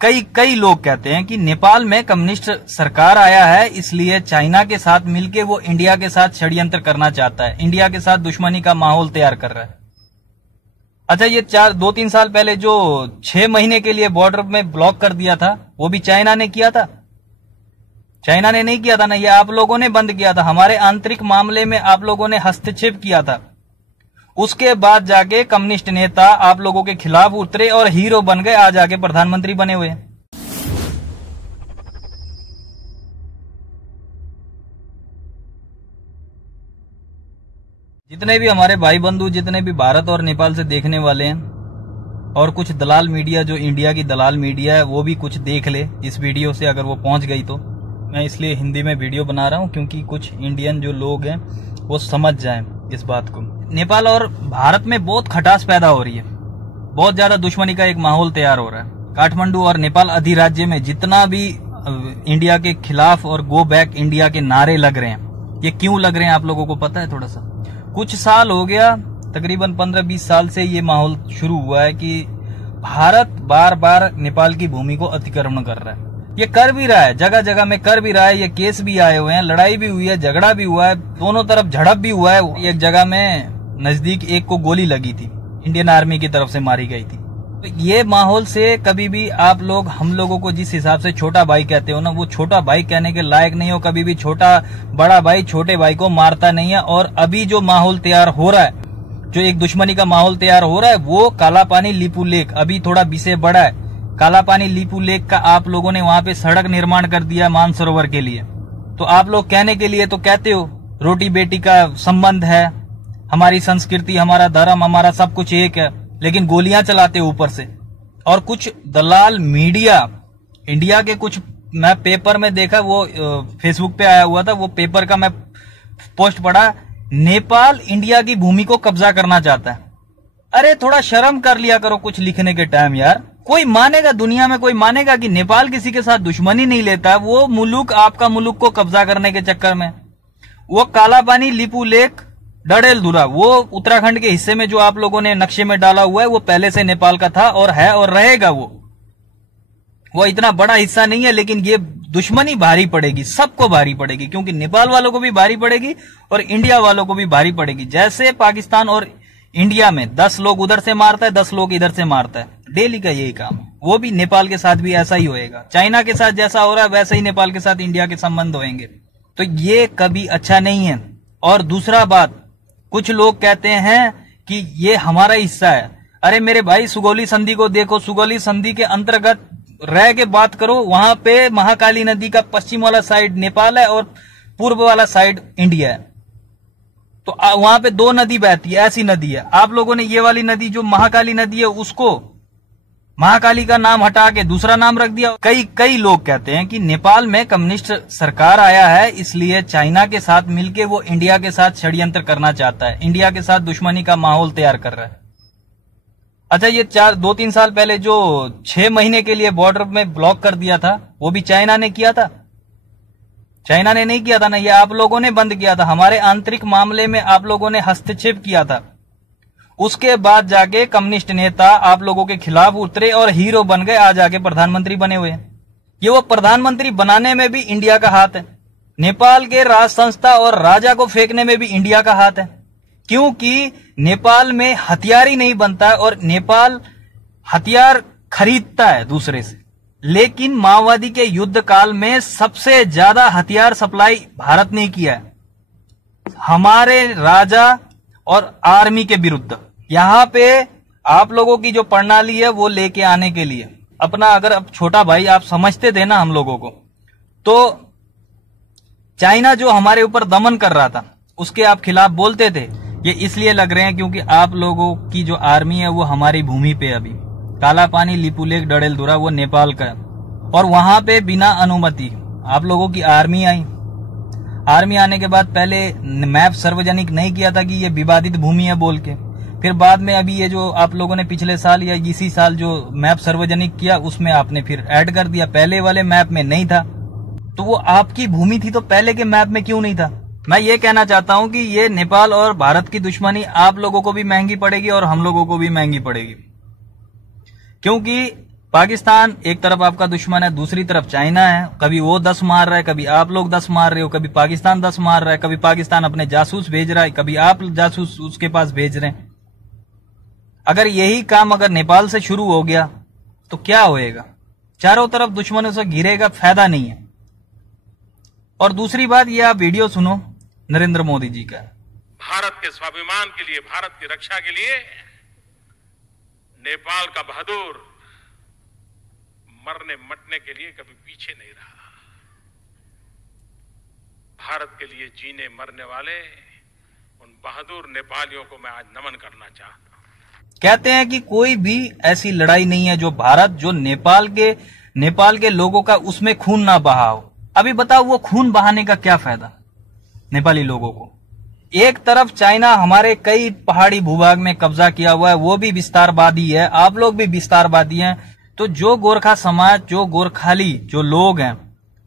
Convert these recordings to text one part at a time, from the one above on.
कई कई लोग कहते हैं कि नेपाल में कम्युनिस्ट सरकार आया है, इसलिए चाइना के साथ मिलके वो इंडिया के साथ षड्यंत्र करना चाहता है, इंडिया के साथ दुश्मनी का माहौल तैयार कर रहा है। अच्छा, ये 2-3 साल पहले जो 6 महीने के लिए बॉर्डर में ब्लॉक कर दिया था, वो भी चाइना ने किया था? चाइना ने नहीं किया था ना, ये आप लोगों ने बंद किया था। हमारे आंतरिक मामले में आप लोगों ने हस्तक्षेप किया था। उसके बाद जाके कम्युनिस्ट नेता आप लोगों के खिलाफ उतरे और हीरो बन गए, आज आके प्रधानमंत्री बने हुए हैं। जितने भी हमारे भाई बंधु, जितने भी भारत और नेपाल से देखने वाले हैं, और कुछ दलाल मीडिया जो इंडिया की दलाल मीडिया है, वो भी कुछ देख ले इस वीडियो से, अगर वो पहुंच गई तो। मैं इसलिए हिंदी में वीडियो बना रहा हूं क्योंकि कुछ इंडियन जो लोग हैं वो समझ जाएं इस बात को। नेपाल और भारत में बहुत खटास पैदा हो रही है, बहुत ज्यादा दुश्मनी का एक माहौल तैयार हो रहा है। काठमांडू और नेपाल अधिराज्य में जितना भी इंडिया के खिलाफ और गो बैक इंडिया के नारे लग रहे हैं, ये क्यों लग रहे हैं आप लोगों को पता है? थोड़ा सा कुछ साल हो गया, तकरीबन 15-20 साल से ये माहौल शुरू हुआ है कि भारत बार बार नेपाल की भूमि को अतिक्रमण कर रहा है। ये कर भी रहा है, जगह जगह में कर भी रहा है। ये केस भी आए हुए हैं, लड़ाई भी हुई है, झगड़ा भी हुआ है, दोनों तरफ झड़प भी हुआ है। एक जगह में नजदीक एक को गोली लगी थी, इंडियन आर्मी की तरफ से मारी गई थी। तो ये माहौल से कभी भी आप लोग हम लोगों को जिस हिसाब से छोटा भाई कहते हो ना, वो छोटा भाई कहने के लायक नहीं हो। कभी भी छोटा बड़ा भाई छोटे भाई को मारता नहीं है। और अभी जो माहौल तैयार हो रहा है, जो एक दुश्मनी का माहौल तैयार हो रहा है, वो काला पानी लिपू लेक अभी थोड़ा विषय बड़ा है। काला पानी लिपू लेक का आप लोगों ने वहां पे सड़क निर्माण कर दिया मानसरोवर के लिए। तो आप लोग कहने के लिए तो कहते हो रोटी बेटी का संबंध है, हमारी संस्कृति, हमारा धर्म, हमारा सब कुछ एक है, लेकिन गोलियां चलाते हो ऊपर से। और कुछ दलाल मीडिया इंडिया के कुछ, मैं पेपर में देखा, वो फेसबुक पे आया हुआ था, वो पेपर का मैं पोस्ट पढ़ा, नेपाल इंडिया की भूमि को कब्जा करना चाहता है। अरे थोड़ा शर्म कर लिया करो कुछ लिखने के टाइम यार। कोई मानेगा, दुनिया में कोई मानेगा कि नेपाल किसी के साथ दुश्मनी नहीं लेता? वो मुल्क आपका मुल्क को कब्जा करने के चक्कर में, वो काला पानी लिपू लेक डडेलधुरा, वो उत्तराखंड के हिस्से में जो आप लोगों ने नक्शे में डाला हुआ है, वो पहले से नेपाल का था और है और रहेगा। वो इतना बड़ा हिस्सा नहीं है, लेकिन ये दुश्मनी भारी पड़ेगी, सबको भारी पड़ेगी, क्योंकि नेपाल वालों को भी भारी पड़ेगी और इंडिया वालों को भी भारी पड़ेगी। जैसे पाकिस्तान और इंडिया में 10 लोग उधर से मारता है, 10 लोग इधर से मारता है, डेली का यही काम है। वो भी नेपाल के साथ भी ऐसा ही होएगा। चाइना के साथ जैसा हो रहा है वैसा ही नेपाल के साथ इंडिया के संबंध होंगे। तो ये कभी अच्छा नहीं है। और दूसरा बात, कुछ लोग कहते हैं कि ये हमारा हिस्सा है। अरे मेरे भाई, सुगौली संधि को देखो, सुगौली संधि के अंतर्गत रह के बात करो। वहां पे महाकाली नदी का पश्चिम वाला साइड नेपाल है और पूर्व वाला साइड इंडिया है। तो वहां पे 2 नदी बहती है, ऐसी नदी है। आप लोगों ने ये वाली नदी जो महाकाली नदी है, उसको महाकाली का नाम हटा के दूसरा नाम रख दिया। कई लोग कहते हैं कि नेपाल में कम्युनिस्ट सरकार आया है, इसलिए चाइना के साथ मिलके वो इंडिया के साथ षड्यंत्र करना चाहता है, इंडिया के साथ दुश्मनी का माहौल तैयार कर रहा है। अच्छा, ये 2-3 साल पहले जो 6 महीने के लिए बॉर्डर में ब्लॉक कर दिया था, वो भी चाइना ने किया था? चाइना ने नहीं किया था ना, ये आप लोगों ने बंद किया था। हमारे आंतरिक मामले में आप लोगों ने हस्तक्षेप किया था। उसके बाद जाके कम्युनिस्ट नेता आप लोगों के खिलाफ उतरे और हीरो बन गए, आज आके प्रधानमंत्री बने हुए हैं। ये वो प्रधानमंत्री बनाने में भी इंडिया का हाथ है, नेपाल के राज संस्था और राजा को फेंकने में भी इंडिया का हाथ है। क्योंकि नेपाल में हथियार ही नहीं बनता है और नेपाल हथियार खरीदता है दूसरे से। लेकिन माओवादी के युद्ध काल में सबसे ज्यादा हथियार सप्लाई भारत ने किया है, हमारे राजा और आर्मी के विरुद्ध। यहां पे आप लोगों की जो प्रणाली है वो लेके आने के लिए अपना, अगर अब छोटा भाई आप समझते थे ना हम लोगों को, तो चाइना जो हमारे ऊपर दमन कर रहा था उसके आप खिलाफ बोलते थे। ये इसलिए लग रहे हैं क्योंकि आप लोगों की जो आर्मी है वो हमारी भूमि पे, अभी काला पानी लिपू लेक डडेलधुरा वो नेपाल का है, और वहां पे बिना अनुमति आप लोगों की आर्मी आई। आर्मी आने के बाद पहले मैप सार्वजनिक नहीं किया था कि ये विवादित भूमि है बोल के, फिर बाद में अभी ये जो आप लोगों ने पिछले साल या इसी साल जो मैप सार्वजनिक किया उसमें आपने फिर ऐड कर दिया, पहले वाले मैप में नहीं था। तो वो आपकी भूमि थी तो पहले के मैप में क्यों नहीं था? मैं ये कहना चाहता हूं कि ये नेपाल और भारत की दुश्मनी आप लोगों को भी महंगी पड़ेगी और हम लोगों को भी महंगी पड़ेगी, क्योंकि पाकिस्तान एक तरफ आपका दुश्मन है, दूसरी तरफ चाइना है। कभी वो 10 मार रहा है, कभी आप लोग 10 मार रहे हो, कभी पाकिस्तान 10 मार रहा है, कभी पाकिस्तान अपने जासूस भेज रहा है, कभी आप जासूस उसके पास भेज रहे हैं। अगर यही काम अगर नेपाल से शुरू हो गया तो क्या होएगा? चारों तरफ दुश्मनों से घिरेगा, फायदा नहीं है। और दूसरी बात, ये आप वीडियो सुनो नरेंद्र मोदी जी का। भारत के स्वाभिमान के लिए, भारत की रक्षा के लिए नेपाल का बहादुर मरने मटने के लिए कभी पीछे नहीं रहा। भारत के लिए जीने मरने वाले उन बहादुर नेपालियों को मैं आज नमन करना चाहता हूं। कहते हैं कि कोई भी ऐसी लड़ाई नहीं है जो भारत, जो नेपाल के लोगों का उसमें खून ना बहा हो। अभी बताओ वो खून बहाने का क्या फायदा नेपाली लोगों को? एक तरफ चाइना हमारे कई पहाड़ी भूभाग में कब्जा किया हुआ है, वो भी विस्तारवादी है, आप लोग भी विस्तारवादी हैं। तो जो गोरखा समाज, जो गोरखाली जो लोग हैं,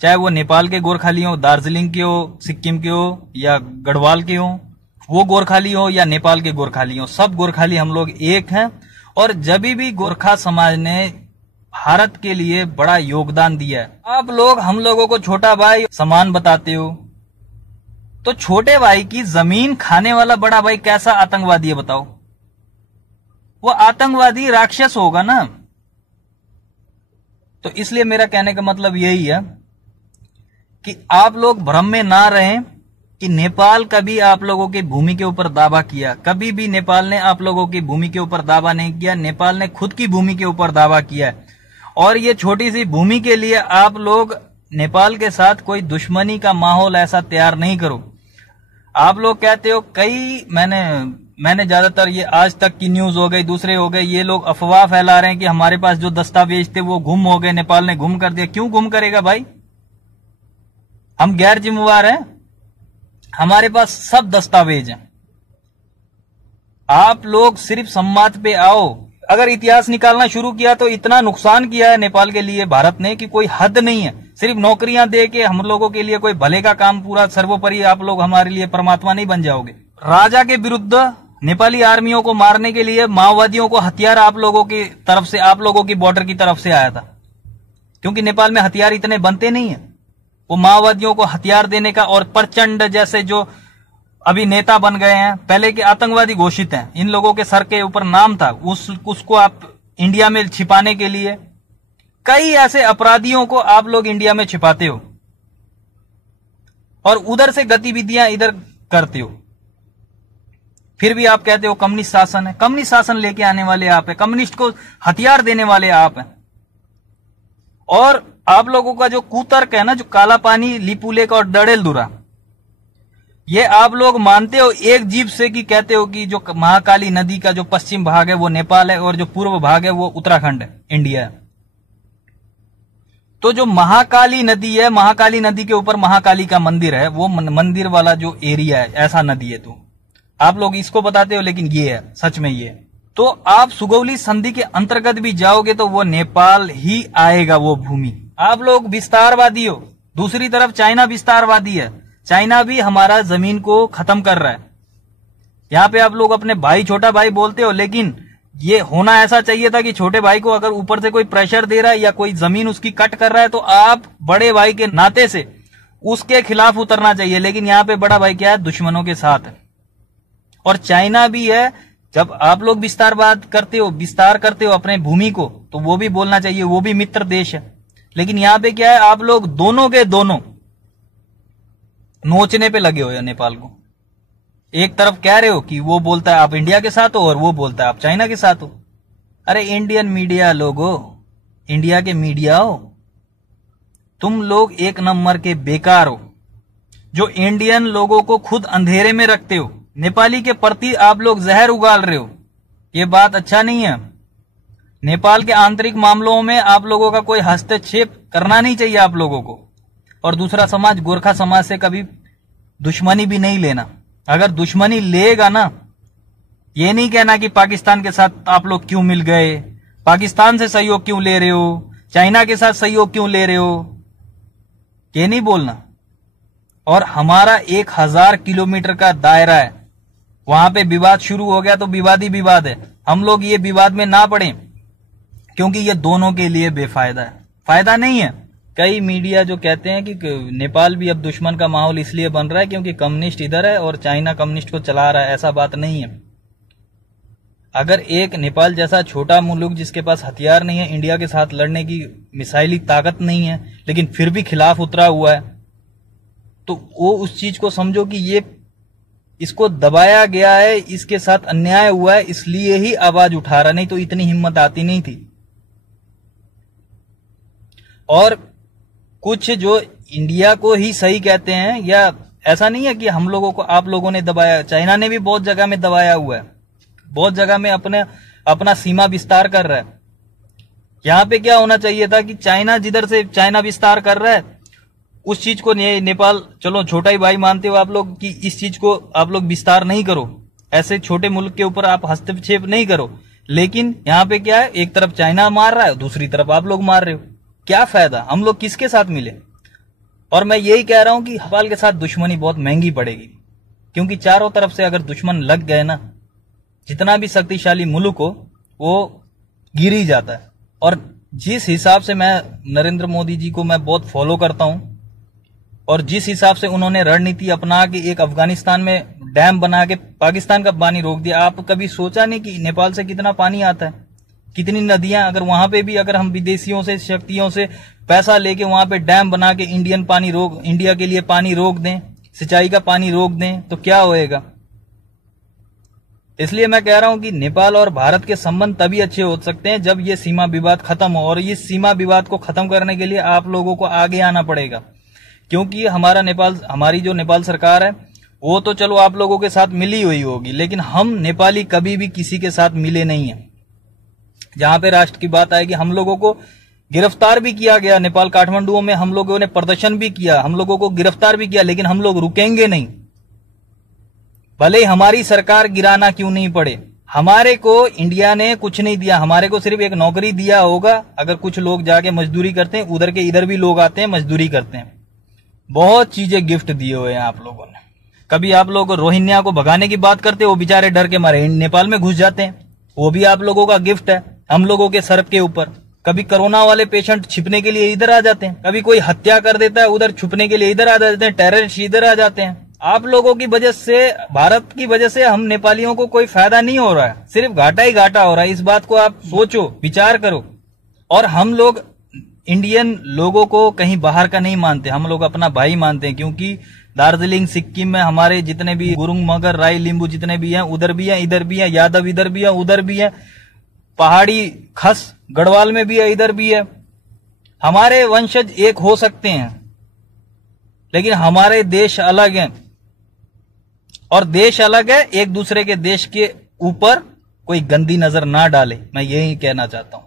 चाहे वो नेपाल के गोरखाली हो, दार्जिलिंग के हो, सिक्किम के हो या गढ़वाल के हो, वो गोरखाली हो या नेपाल के गोरखाली हो, सब गोरखाली हम लोग एक हैं। और जब भी गोरखा समाज ने भारत के लिए बड़ा योगदान दिया है, आप लोग हम लोगों को छोटा भाई समान बताते हो। तो छोटे भाई की जमीन खाने वाला बड़ा भाई कैसा आतंकवादी है बताओ? वो आतंकवादी राक्षस होगा ना। तो इसलिए मेरा कहने का मतलब यही है कि आप लोग भ्रम में ना रहें कि नेपाल कभी आप लोगों की भूमि के ऊपर दावा किया। कभी भी नेपाल ने आप लोगों की भूमि के ऊपर दावा नहीं किया। नेपाल ने खुद की भूमि के ऊपर दावा किया है। और ये छोटी सी भूमि के लिए आप लोग नेपाल के साथ कोई दुश्मनी का माहौल ऐसा तैयार नहीं करो। आप लोग कहते हो कई, मैंने ज्यादातर ये आज तक की न्यूज हो गई, दूसरे हो गए, ये लोग अफवाह फैला रहे हैं कि हमारे पास जो दस्तावेज थे वो गुम हो गए, नेपाल ने गुम कर दिया। क्यों गुम करेगा भाई? हम गैर जिम्मेवार हैं? हमारे पास सब दस्तावेज हैं। आप लोग सिर्फ संवाद पे आओ। अगर इतिहास निकालना शुरू किया तो इतना नुकसान किया है नेपाल के लिए भारत ने कि कोई हद नहीं है। सिर्फ नौकरियां दे के हम लोगों के लिए कोई भले का काम पूरा सर्वोपरि आप लोग हमारे लिए परमात्मा नहीं बन जाओगे। राजा के विरुद्ध नेपाली आर्मियों को मारने के लिए माओवादियों को हथियार आप लोगों की तरफ से, आप लोगों की बॉर्डर की तरफ से आया था, क्योंकि नेपाल में हथियार इतने बनते नहीं है। वो माओवादियों को हथियार देने का, और प्रचंड जैसे जो अभी नेता बन गए हैं, पहले के आतंकवादी घोषित हैं, इन लोगों के सर के ऊपर नाम था, उसको आप इंडिया में छिपाने के लिए कई ऐसे अपराधियों को आप लोग इंडिया में छिपाते हो और उधर से गतिविधियां इधर करते हो। फिर भी आप कहते हो कम्युनिस्ट शासन है। कम्युनिस्ट शासन लेके आने वाले आप हैं, कम्युनिस्ट को हथियार देने वाले आप हैं। और आप लोगों का जो कुतर्क है ना, जो काला पानी, लिपुलेख और डडेलधुरा, ये आप लोग मानते हो एक जीभ से कि कहते हो कि जो महाकाली नदी का जो पश्चिम भाग है वो नेपाल है और जो पूर्व भाग है वो उत्तराखंड है, इंडिया है। तो जो महाकाली नदी है, महाकाली नदी के ऊपर महाकाली का मंदिर है, वो मंदिर वाला जो एरिया है, ऐसा नदी है। तो आप लोग इसको बताते हो, लेकिन ये है, सच में ये है। तो आप सुगौली संधि के अंतर्गत भी जाओगे तो वो नेपाल ही आएगा, वो भूमि। आप लोग विस्तारवादी हो। दूसरी तरफ चाइना विस्तारवादी है। चाइना भी हमारा जमीन को खत्म कर रहा है। यहां पे आप लोग अपने भाई, छोटा भाई बोलते हो, लेकिन ये होना ऐसा चाहिए था कि छोटे भाई को अगर ऊपर से कोई प्रेशर दे रहा है या कोई जमीन उसकी कट कर रहा है तो आप बड़े भाई के नाते से उसके खिलाफ उतरना चाहिए। लेकिन यहाँ पे बड़ा भाई क्या है? दुश्मनों के साथ है। और चाइना भी है। जब आप लोग विस्तार करते हो अपने भूमि को, तो वो भी बोलना चाहिए, वो भी मित्र देश है। लेकिन यहाँ पे क्या है? आप लोग दोनों के दोनों नोचने पे लगे हो या नेपाल को। एक तरफ कह रहे हो कि वो बोलता है आप इंडिया के साथ हो और वो बोलता है आप चाइना के साथ हो। अरे इंडियन मीडिया लोगो, इंडिया के मीडिया हो, तुम लोग एक नंबर के बेकार हो, जो इंडियन लोगों को खुद अंधेरे में रखते हो। नेपाली के प्रति आप लोग जहर उगाल रहे हो। ये बात अच्छा नहीं है। नेपाल के आंतरिक मामलों में आप लोगों का कोई हस्तक्षेप करना नहीं चाहिए आप लोगों को। और दूसरा समाज, गोरखा समाज से कभी दुश्मनी भी नहीं लेना। अगर दुश्मनी लेगा ना, ये नहीं कहना कि पाकिस्तान के साथ आप लोग क्यों मिल गए, पाकिस्तान से सहयोग क्यों ले रहे हो, चाइना के साथ सहयोग क्यों ले रहे हो, ये नहीं बोलना। और हमारा 1000 किलोमीटर का दायरा है, वहां पे विवाद शुरू हो गया तो विवाद ही विवाद है। हम लोग ये विवाद में ना पड़े, क्योंकि ये दोनों के लिए बेफायदा है, फायदा नहीं है। कई मीडिया जो कहते हैं कि नेपाल भी अब दुश्मन का माहौल इसलिए बन रहा है क्योंकि कम्युनिस्ट इधर है और चाइना कम्युनिस्ट को चला रहा है, ऐसा बात नहीं है। अगर एक नेपाल जैसा छोटा मुल्क जिसके पास हथियार नहीं है, इंडिया के साथ लड़ने की मिसाइली ताकत नहीं है, लेकिन फिर भी खिलाफ उतरा हुआ है, तो वो उस चीज को समझो कि ये इसको दबाया गया है, इसके साथ अन्याय हुआ है, इसलिए ही आवाज उठा रहा, नहीं तो इतनी हिम्मत आती नहीं थी। और कुछ जो इंडिया को ही सही कहते हैं, या ऐसा नहीं है कि हम लोगों को आप लोगों ने दबाया, चाइना ने भी बहुत जगह में दबाया हुआ है, बहुत जगह में अपना सीमा विस्तार कर रहा है। यहां पे क्या होना चाहिए था कि चाइना जिधर से चाइना विस्तार कर रहा है उस चीज को नेपाल, चलो छोटा ही भाई मानते हो आप लोग कि इस चीज को आप लोग विस्तार नहीं करो, ऐसे छोटे मुल्क के ऊपर आप हस्तक्षेप नहीं करो। लेकिन यहां पे क्या है, एक तरफ चाइना मार रहा है, दूसरी तरफ आप लोग मार रहे हो, क्या फायदा, हम लोग किसके साथ मिले। और मैं यही कह रहा हूं कि नेपाल के साथ दुश्मनी बहुत महंगी पड़ेगी, क्योंकि चारों तरफ से अगर दुश्मन लग गए ना, जितना भी शक्तिशाली मुल्क हो वो गिर ही जाता है। और जिस हिसाब से मैं नरेंद्र मोदी जी को मैं बहुत फॉलो करता हूं, और जिस हिसाब से उन्होंने रणनीति अपना के एक अफगानिस्तान में डैम बना के पाकिस्तान का पानी रोक दिया, आप कभी सोचा नहीं कि नेपाल से कितना पानी आता है, कितनी नदियां, अगर वहां पे भी अगर हम विदेशियों से, शक्तियों से पैसा लेके वहां पे डैम बना के इंडिया के लिए पानी रोक दें, सिंचाई का पानी रोक दें, तो क्या होएगा। इसलिए मैं कह रहा हूं कि नेपाल और भारत के संबंध तभी अच्छे हो सकते हैं जब ये सीमा विवाद खत्म हो, और इस सीमा विवाद को खत्म करने के लिए आप लोगों को आगे आना पड़ेगा। क्योंकि हमारी जो नेपाल सरकार है वो तो चलो आप लोगों के साथ मिली हुई होगी, लेकिन हम नेपाली कभी भी किसी के साथ मिले नहीं है। जहां पे राष्ट्र की बात आएगी, हम लोगों को गिरफ्तार भी किया गया नेपाल काठमांडू में, हम लोगों ने प्रदर्शन भी किया, हम लोगों को गिरफ्तार भी किया, लेकिन हम लोग रुकेंगे नहीं। भले हमारी सरकार गिराना क्यों नहीं पड़े, हमारे को इंडिया ने कुछ नहीं दिया, हमारे को सिर्फ एक नौकरी दिया होगा। अगर कुछ लोग जाके मजदूरी करते हैं, उधर के इधर भी लोग आते हैं मजदूरी करते हैं, बहुत चीजें गिफ्ट दिए हुए हैं आप लोगों ने। कभी आप लोग रोहिंग्या को भगाने की बात करते, वो बेचारे डर के मारे नेपाल में घुस जाते हैं, वो भी आप लोगों का गिफ्ट है हम लोगों के सर के ऊपर। कभी कोरोना वाले पेशेंट छिपने के लिए इधर आ जाते हैं, कभी कोई हत्या कर देता है उधर छुपने के लिए इधर आ जाते हैं, टेररिस्ट इधर आ जाते हैं। आप लोगों की वजह से, भारत की वजह से हम नेपालियों को कोई फायदा नहीं हो रहा है, सिर्फ घाटा ही घाटा हो रहा है। इस बात को आप सोचो, विचार करो। और हम लोग इंडियन लोगों को कहीं बाहर का नहीं मानते, हम लोग अपना भाई मानते हैं। क्योंकि दार्जिलिंग सिक्किम में हमारे जितने भी गुरुंग मगर राय लिंबू जितने भी हैं, उधर भी हैं, इधर भी हैं, यादव इधर भी हैं, उधर भी हैं, पहाड़ी खस गढ़वाल में भी है, इधर भी है। हमारे वंशज एक हो सकते हैं, लेकिन हमारे देश अलग हैं, और देश अलग है। एक दूसरे के देश के ऊपर कोई गंदी नजर ना डाले, मैं यही कहना चाहता हूं।